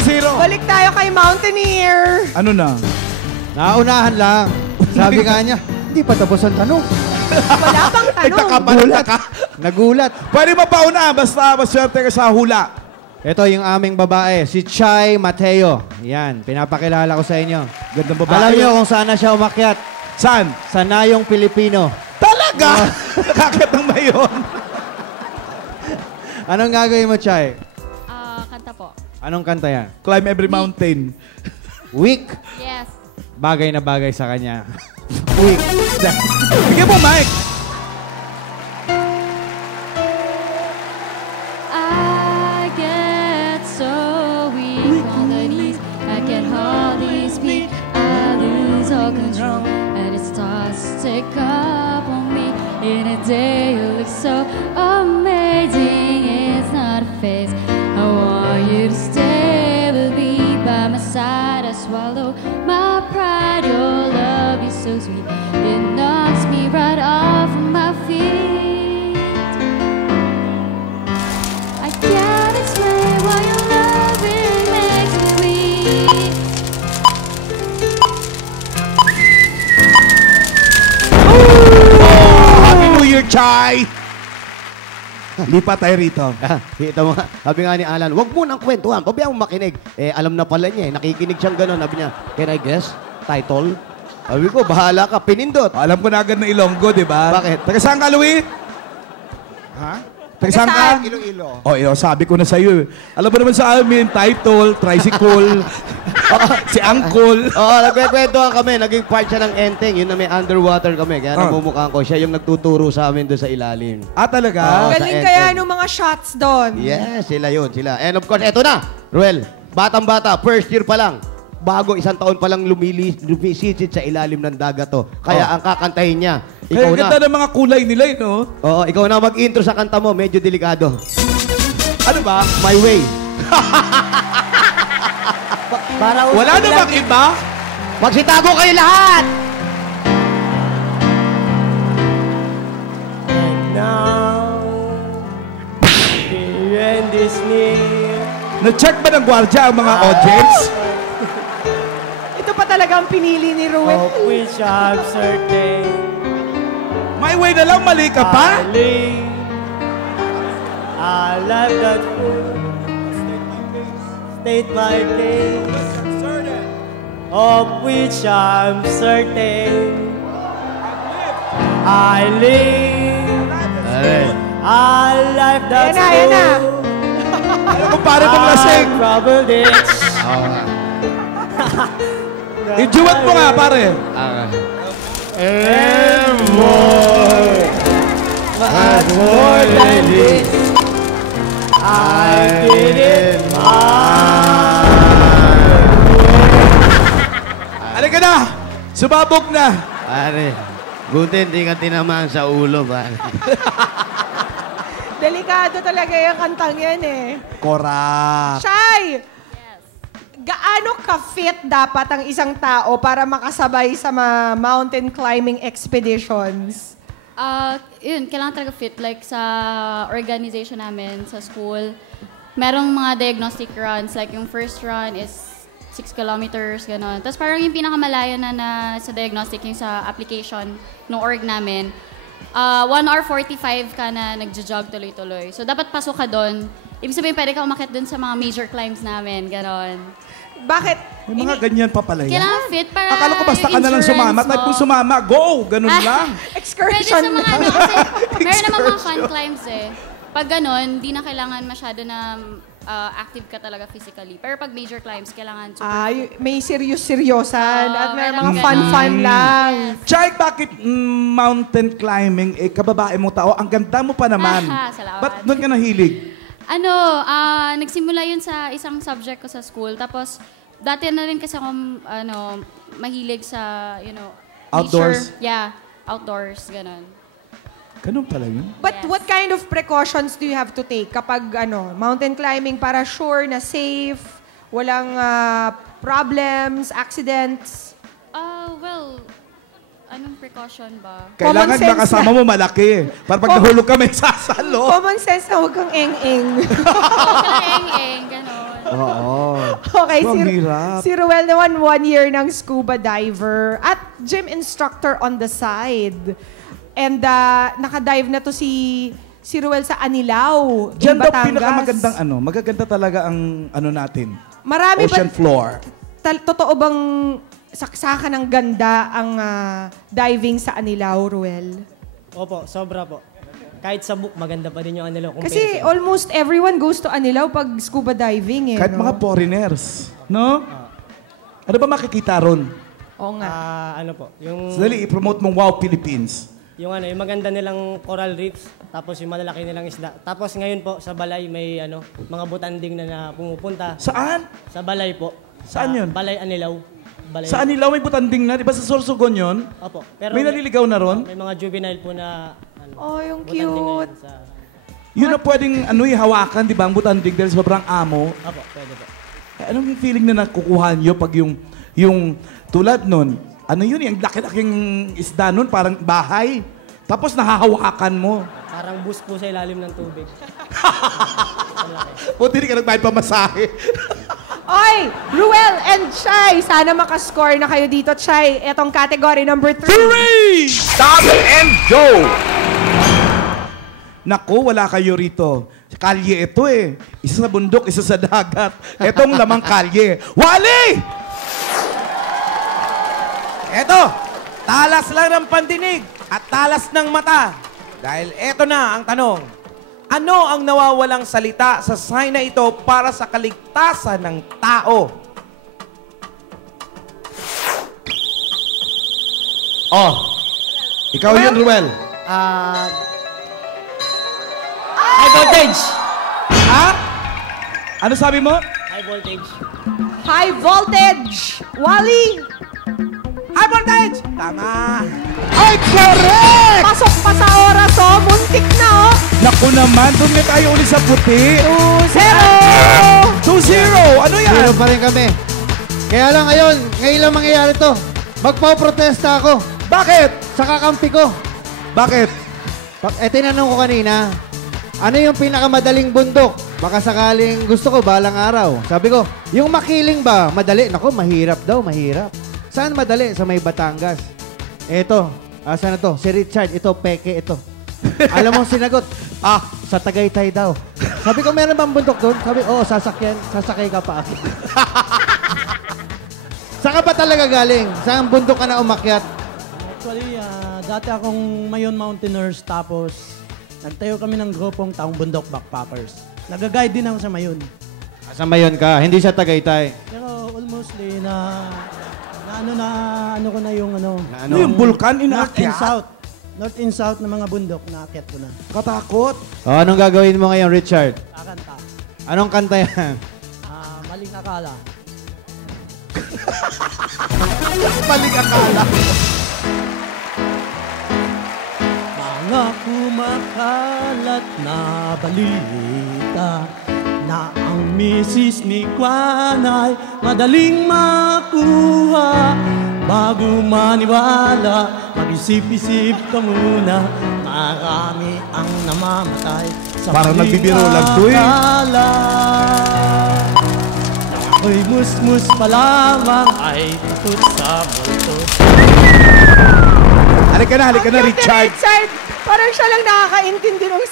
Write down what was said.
0. Balik tayo kay Mountaineer. Ano na? Naunahan lang. Sabi nga niya, hindi pa tapos ang tanong. Wala pang tanong. Nagulat ka. Nagulat. Pwede mapauna, basta maswerte ka sa hula. Ito yung aming babae, si Chai Mateo. Yan, pinapakilala ko sa inyo. Gandang babae. Alam niyo kung saan na siya umakyat? Saan? Sa Nayong Pilipino. Talaga? Nakakit ng mayon. Anong gagawin mo, Chai? Kanta po. Anong kanta yan? Climb every mountain. Weak. Yes. Bagay na bagay sa kanya. Weak. Bigyan mo, Mike. I get so weak on the knees. I can hardly speak. I lose all control. And it starts to take up on me. In a day you look so amazing. It's not a phase. I want you to stay with me by my side. I swallow my pride. Your love is so sweet. It knocks me right off of my feet. I can't explain why your loving makes me weak. Happy New Year, Chai! Lipat tayo rito. Kita mo nga, sabi nga ni Alan, wag mo nang kwentuhan, pabayaan mo makinig. Eh, alam na pala niya, nakikinig siyang gano'n. Sabi niya, can I guess? Title? Sabi ko, bahala ka, pinindot. Alam ko na agad na Ilonggo, di ba? Bakit? Taga saan ka, Louie? Ha? Taga saan ka? Iloilo. Oh, sabi ko na sa'yo. Alam mo naman sa amin, title, tricycle, si Uncle. Oo, nagkwekwentuhan kami. Naging part siya ng Enteng. Yun na may underwater kami. Kaya namumukhaan ko. Siya yung nagtuturo sa amin doon sa ilalim. Ah, talaga? Galing kaya nung mga shots doon. Yes, sila yun, sila. And of course, eto na. Ruel, batang-bata, first year pa lang. Bago isang taon pa lang lumisisit sa ilalim ng dagat to. Kaya ang kakantahin niya, Kaya ikaw ganda na. ng mga kulay nila, no? Oo, ikaw na mag-intro sa kanta mo. Medyo delikado. Ano ba? My Way. Wala na bang iba? Magsitago kayo lahat! And now, the end is near. Na-check ba ng gwardya ang mga audience? Ito pa talaga ang pinili ni Ruel. Of which I'm certain. My way na lang, mali ka pa? I live a life that full. State my case. Of which I'm certain. I live a life that's Yan na. full. Alam ko, pare mong lasing. Troubled itch. I-duet mo nga, pare. And more than this, I did it Halika na! Sumabog na! Pare, buti hindi ka tinamaan sa ulo, pare. Delikado talaga yung kantang yan eh. Correct. Shai! Gaano ka-fit dapat ang isang tao para makasabay sa mga mountain climbing expeditions? Yun, kailangan talaga fit. Like sa organization namin, sa school, merong mga diagnostic runs. Like yung first run is 6 kilometers, gano'n. Tapos parang yung pinakamalayo na sa diagnostic, yung sa application ng org namin, 1 hour 45 ka na nagja-jog tuloy-tuloy. So dapat pasok ka doon. Ibig sabihin, pwede ka umakyat doon sa mga major climbs namin, gano'n. Bakit? May mga ganyan pa pala yan. Kailangan fit para Akala ko basta ka na lang endurance sumama. mo. Type kung sumama, go! Ganun lang. Pwede Excursion. sa mga ano kasi, meron naman mga fun climbs eh. Pag ganon, di na kailangan masyado na active ka talaga physically. Pero pag major climbs, kailangan super Ay, may serious-seryosan at may meron mga ganon. fun-fun lang. Chai, bakit mountain climbing, kababae mong tao, ang ganda mo pa naman. Salamat. Ba't doon ka nahilig? Nagsimula yun sa isang subject ko sa school. Tapos, dati na rin kasi ako, mahilig sa, Outdoors? nature. Yeah, outdoors, ganon. Ganun pala yun. But Yes. what kind of precautions do you have to take kapag mountain climbing para sure na safe, walang problems, accidents? Well, anong precaution ba? Kailangan Common sense makasama mo malaki. Para pag nahulog ka, may sasalo. Common sense na huwag kang eng-eng. Huwag ka eng-eng, ganon. Oo. Okay, Ang hirap. si Ruel naman 1 year ng scuba diver at gym instructor on the side. And nakadive na to si Ruel sa Anilao, Diyan in daw Batangas. pinakamagandang magaganda talaga ang natin. Marami Ocean ba, floor. totoo bang saksakan ng ganda ang diving sa Anilao, Ruel? Opo, sobra po. Kahit sa book, maganda pa din yung Anilao. Kasi almost everyone goes to Anilao pag scuba diving, eh. Kahit no? mga foreigners. No? Ano ba makikita ron? Oo nga. ano po, yung, Dali, i-promote mong Wow Philippines. yung maganda nilang coral reefs, tapos yung malalaki nilang isda. Tapos ngayon po, sa Balay, may mga butanding na pumupunta. Saan? Sa Balay po. Saan yun? Balay Anilao. Balay. Sa Anilaw may butanding na. Di ba sa Sorsogon yun? Opo. Pero May naliligaw na ron? may mga juvenile po na Oh, yung butanding ngayon cute. sa... Yun na pwedeng hawakan, di ba? Ang butanding dahil sobrang amo. Opo, pwede po. Anong yung feeling na nakukuha nyo pag yung tulad nun? Ano yun? Yung laki-laking isda nun, parang bahay. Tapos nahahawakan mo. Parang bus po sa ilalim ng tubig. Buti di ka nagbayad pamasahe. Oy, Ruel and Chai, sana makascore na kayo dito, Chai. Etong category number 3. Stop and go! Naku, wala kayo rito. Kalye ito eh. Isa sa bundok, isa sa dagat. Etong lamang kalye. Wally! Eto, talas lang ng pandinig at talas ng mata. Dahil eto na ang tanong. Ano ang nawawalang salita sa sign na ito para sa kaligtasan ng tao? Oh, ikaw yun, Ruel. High voltage! Ha? Ano sabi mo? High voltage. High voltage! Wally! High voltage! Tama! Ay, correct! Pasok pa sa oras, oh. Muntik na, oh. Naku naman, doon nga tayo ulit sa puti. 2-0! 2-0. Ano yan? Zero pa rin kami. Kaya lang ngayon lang mangyayari to. Magpaprotesta ako Bakit? sa kakampi ko. Bakit? Tinanong ko kanina, ano yung pinakamadaling bundok? Baka sakaling gusto ko balang araw. Sabi ko, yung Makiling ba? Madali. Naku, mahirap daw, mahirap. Saan madali? Sa may Batangas. Eto, saan na to? Si Richard, ito, peke, ito. Alam mo sinagot, sa Tagaytay daw. Sabi ko, meron bang bundok doon? Sabi, oo, sasakay ka pa. Saan ka ba talaga galing? Saan bundok ka na umakyat? Actually, dati akong Mayon Mountaineers tapos nagtayo kami ng grupong Taong Bundok Backpackers. Nag-guide din ako sa Mayon. Sa Mayon ka, hindi sa Tagaytay. Pero almostly ano ko na yung Ano yung vulkan North and inaakyat? South. North and South na mga bundok na akyat ko na. Katakot. Anong gagawin mo ngayon, Richard? Kakanta. Anong kanta yan? Maling akala. Maling akala. Mga kumakalat na balita na ang misis ni Juan ay madaling makuha. Bago maniwala, mag-isip-isip ka muna. Marami ang namamatay sa Parang maling nagbibiro lang to eh. akala. Ako'y mus-mus pa lamang ay takot sa multo. Halika na, Richard. Richard! Parang siya lang nakakaintindi ng